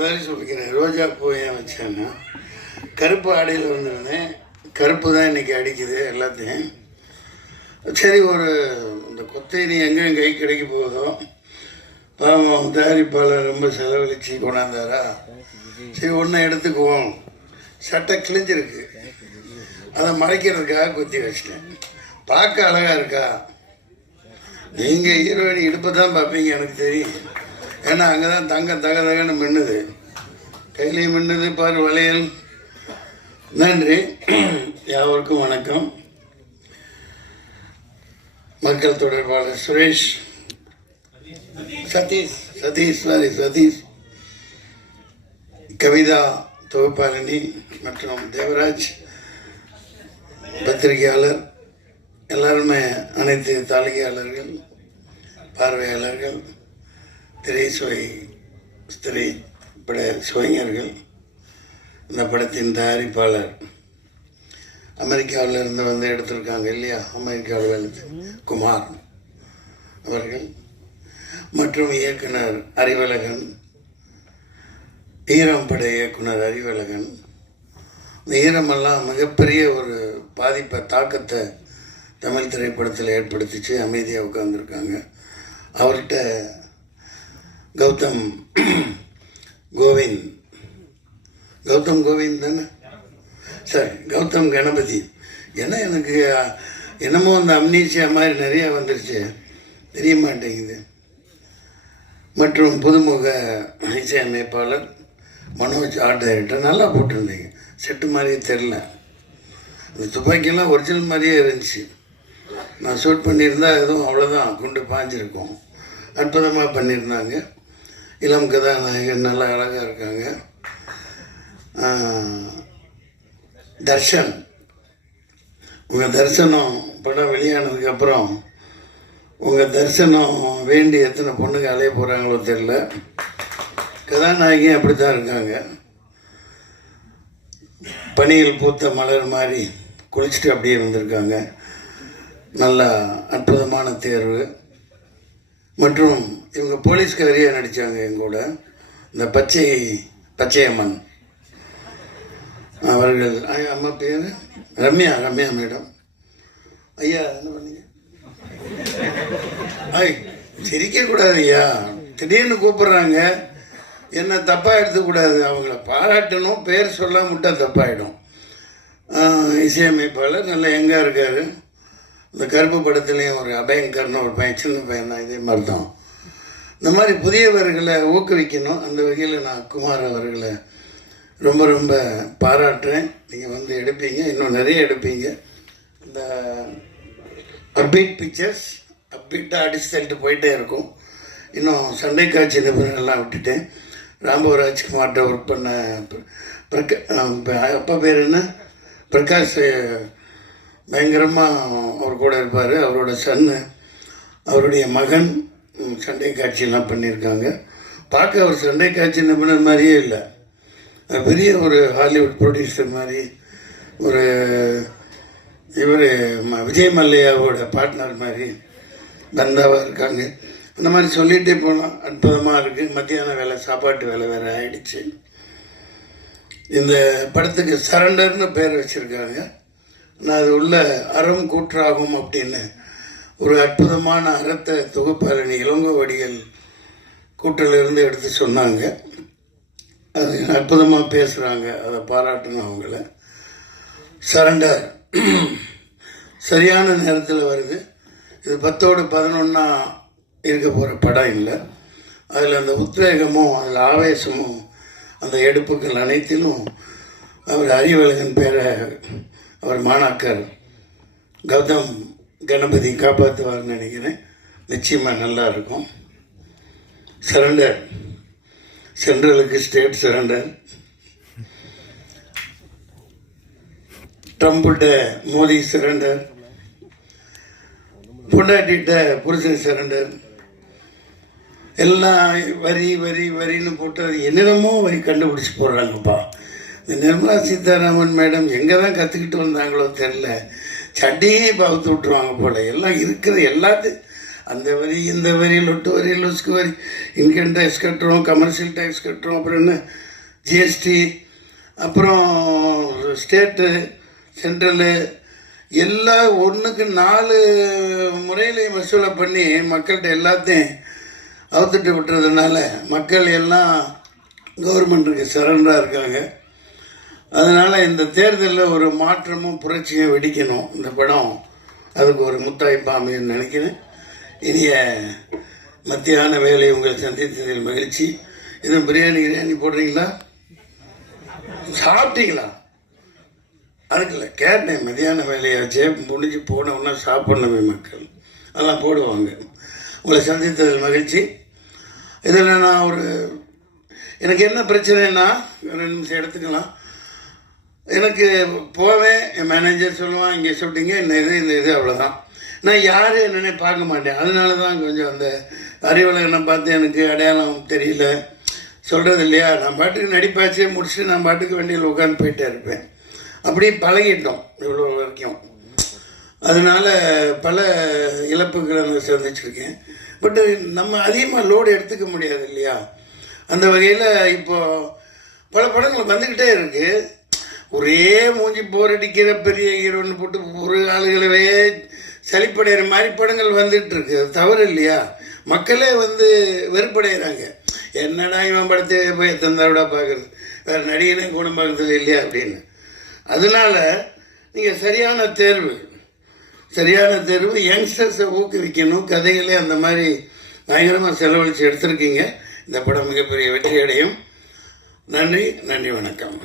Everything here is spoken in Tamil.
பதில் சொல்லிக்கிறேன். ரோஜா பூ ஏன் வச்சேன்னா, கருப்பு ஆடையில் வந்துருந்தேன். கருப்பு தான் இன்றைக்கி அடிக்குது எல்லாத்தையும். சரி, ஒரு இந்த கொத்தைனி எங்கே கை கிடைக்க போகுதோ, பாவம் தயாரிப்பாளர் ரொம்ப செலவழித்து கொண்டாந்தாரா, சரி ஒன்றை எடுத்துக்குவோம். சட்டை கிழிஞ்சிருக்கு, அதை மறைக்கிறதுக்காக குத்தி வச்சிட்டேன். பார்க்க அழகாக இருக்கா? நீங்கள் ஹீரோயின் இடுப்பை தான் பார்ப்பீங்க, எனக்கு தெரியும். ஏன்னா அங்கே தான் தகன்னு மின்னுது, கையிலையும் மின்னுது பாரு வளையல். நன்றி, யாவருக்கும் வணக்கம். மக்கள் தொடர்பாளர் சுரேஷ், சதீஷ், கவிதா தொகுப்பாளினி மற்றும் தேவராஜ் பத்திரிகையாளர், எல்லாருமே அனைத்து தாளிகையாளர்கள், பார்வையாளர்கள், திரைப்பட சுவைஞர்கள், இந்த படத்தின் தயாரிப்பாளர் அமெரிக்காவில் இருந்து வந்து எடுத்திருக்காங்க இல்லையா, அமெரிக்காவில் குமார் அவர்கள், மற்றும் இயக்குனர் அறிவழகன், ஈரம் பட இயக்குனர் அறிவழகன். இந்த ஈரமெல்லாம் மிகப்பெரிய ஒரு தாக்கத்தை தமிழ் திரைப்படத்தில் ஏற்படுத்திச்சு. அமைதியாக உட்காந்துருக்காங்க. அவர்கிட்ட கௌதம் கோவிந்த் தானே, சரி, கௌதம் கணபதி. ஏன்னா எனக்கு என்னமோ அந்த அம்னீசியா மாதிரி நிறையா வந்துருச்சு, தெரிய மாட்டேங்குது. மற்றும் புதுமுக இசையமைப்பாளர் மனோஜ், ஆர்ட் டைரக்டர். நல்லா போட்டிருந்தீங்க, செட்டு மாதிரியே தெரில. இந்த துப்பாக்கியெல்லாம் ஒரிஜினல் மாதிரியே இருந்துச்சு. நான் ஷூட் பண்ணியிருந்தா எதுவும் அவ்வளோதான், குண்டு பாஞ்சிருக்கோம். அற்புதமாக பண்ணியிருந்தாங்க. இளம் கதாநாயகன் நல்லா அழகாக இருக்காங்க. தர்ஷன், உங்கள் தரிசனம் படம் வெளியானதுக்கப்புறம் உங்கள் தரிசனம் வேண்டி எத்தனை பொண்ணுங்க அலைய போகிறாங்களோ தெரில. கதாநாயகி அப்படி தான் இருக்காங்க. பனியில் பூத்த மலர் மாதிரி குளிச்சுட்டு அப்படியே வந்திருக்காங்க. நல்ல அற்புதமான தேர்வு. மற்றும் இவங்க போலீஸ்காரியாக நடித்தாங்க எங்கூட, இந்த பச்சையம்மன் அவர்கள். அம்மா பேர் ரம்யா மேடம். ஐயா என்ன பண்ணீங்க? சிரிக்கக்கூடாது ஐயா, திடீர்னு கூப்பிட்றாங்க, என்ன தப்பாக எடுத்துக்கூடாது. அவங்கள பாராட்டணும், பேர் சொல்ல முட்டா தப்பாயிடும். இசையமைப்பாளர் நல்ல எங்கே இருக்கார். இந்த கருப்பு படத்துலேயும் ஒரு அபயங்கர்னு ஒரு பையன், சின்ன பையன் தான், இதே மாதிரி தான். இந்த மாதிரி புதியவர்களை ஊக்குவிக்கணும். அந்த வகையில் நான் குமார் அவர்களை ரொம்ப ரொம்ப பாராட்டுறேன். நீங்கள் வந்து எடுப்பீங்க, இன்னும் நிறைய எடுப்பீங்க. இந்த அப்பீட் பிக்சர்ஸ் அப்பீட்டாக அடிச்சு தள்ளிட்டு போயிட்டே இருக்கும். இன்னும் சண்டை காட்சி நிபுணர்கள்லாம் விட்டுட்டேன். ராம்போ ராஜ்குமார்கிட்ட ஒர்க் பண்ண அப்பா பேர் என்ன, பிரகாஷ், பயங்கரமாக அவர் கூட இருப்பார். அவரோட சன்னு, அவருடைய மகன் சண்டை காட்சியெல்லாம் பண்ணியிருக்காங்க. பார்க்க அவர் சண்டை காட்சி நிபுணர் மாதிரியே இல்லை, பெரிய ஒரு ஹாலிவுட் ப்ரொடியூசர் மாதிரி, ஒரு இவர் விஜய் மல்லையாவோட பார்ட்னர் மாதிரி பந்தாவாக இருக்காங்க. அந்த மாதிரி சொல்லிகிட்டே போனால் அற்புதமாக இருக்குது. மத்தியான வேலை, சாப்பாட்டு வேலை வேறு ஆயிடுச்சு. இந்த படத்துக்கு சரண்டர்னு பேர் வச்சுருக்காங்க. நான் அது உள்ள அறம் கூற்றாகும் அப்படின்னு ஒரு அற்புதமான அறத்தை தொகுப்பாளர் இளங்கோவடிகள் கூட்டிலிருந்து எடுத்து சொன்னாங்க. அது அற்புதமாக பேசுகிறாங்க, அதை பாராட்டணும் அவங்கள. சரண்டர் சரியான நேரத்தில் வருது. இது 10ஓடு 11 இருக்க போகிற படம் இல்லை. அதில் அந்த உத்வேகமும் அதில் ஆவேசமும் அந்த எடுப்புகள் அனைத்திலும் அவர் அறிவழகன் பேரை அவர் மாணாக்கர் கௌதம் கணபதி காப்பாற்றுவார்னு நினைக்கிறேன். நிச்சயமாக நல்லா இருக்கும். சரண்டர், சென்ட்ரலுக்கு ஸ்டேட் சரண்டர், ட்ரம்புட்ட மோடி சரண்டர், பொண்டாட்டிட்ட புருஷன் சரண்டர், எல்லாம் வரின்னு போட்டு அது என்னென்னமோ வரி கண்டுபிடிச்சி போடுறாங்கப்பா. இந்த நிர்மலா சீதாராமன் மேடம் எங்கே தான் கற்றுக்கிட்டு வந்தாங்களோ தெரில, சட்டையே பகுத்து விட்டுருவாங்க போல். எல்லாம் இருக்கிற எல்லாத்தையும் அந்த வரி இந்த வரி லொட்டு வரி லொஸ்க்கு வரி இன்கம் டேக்ஸ் கட்டுறோம், கமர்ஷியல் டேக்ஸ் கட்டுறோம், அப்புறம் என்ன ஜிஎஸ்டி, அப்புறம் ஸ்டேட்டு சென்ட்ரலு எல்லாம் ஒன்றுக்கு 4 முறையிலையும் வசூலை பண்ணி மக்கள்கிட்ட எல்லாத்தையும் அவுத்துட்டு விட்டுறதுனால மக்கள் எல்லாம் கவர்மெண்ட்டுக்கு சரண்டராக இருக்காங்க. அதனால் இந்த தேர்தலில் ஒரு மாற்றமும் புரட்சியும் வெடிக்கணும். இந்த படம் அதுக்கு ஒரு முத்தாய்ப்பாக அமைன்னு நினைக்கிறேன். இனிய மத்தியான வேலை உங்களை சந்தித்ததில் மகிழ்ச்சி. எதுவும் பிரியாணி போடுறீங்களா? சாப்பிட்டீங்களா? அதுக்குல்ல கேட்டேன். மதியான வேலையாச்சே முடிஞ்சு போனோம்னா சாப்பிடணுமே மக்கள், அதெல்லாம் போடுவாங்க. உங்களை சந்தித்ததில் மகிழ்ச்சி. இதில் நான் எனக்கு என்ன பிரச்சனைன்னா 2 நிமிஷம் எடுத்துக்கலாம். எனக்கு போவேன், என் மேனேஜர் சொல்லுவான் இங்கே ஷூட்டிங்க இந்த இது அவ்வளோதான். நான் யார் என்னென்ன பார்க்க மாட்டேன். அதனால தான் கொஞ்சம் அந்த அறிவுலகனை பார்த்து எனக்கு அடையாளம் தெரியல சொல்கிறது இல்லையா. நான் பாட்டுக்கு நடிப்பாச்சே முடிச்சுட்டு நான் பாட்டுக்கு வண்டியில் உட்காந்து போயிட்டே இருப்பேன். அப்படியே பழகிட்டோம் இவ்வளோ வரைக்கும். அதனால் பல இழப்புகளை நான் சந்திச்சிருக்கேன். பட்டு நம்ம அதிகமாக லோடு எடுத்துக்க முடியாது இல்லையா. அந்த வகையில் இப்போது பல படங்கள் வந்துக்கிட்டே இருக்குது. ஒரே மூஞ்சி போர் அடிக்கிற பெரிய ஹீரோன்னு போட்டு ஒரு ஆளுகளவே சளிப்படைகிற மாதிரி படங்கள் வந்துட்டு இருக்கு. அது தவறு இல்லையா. மக்களே வெறுப்படைகிறாங்க. என்னடா இவன் படத்தை போய் எத்தனை தடவை பார்க்குறது, வேறு நடிகனே கூட பார்க்குறது இல்லையா அப்படின்னு. அதனால நீங்கள் சரியான தேர்வு யங்ஸ்டர்ஸை ஊக்குவிக்கணும். கதைகளே அந்த மாதிரி பயங்கரமாக செலவழித்து எடுத்திருக்கீங்க. இந்த படம் மிகப்பெரிய வெற்றி அடையும். நன்றி, வணக்கம்.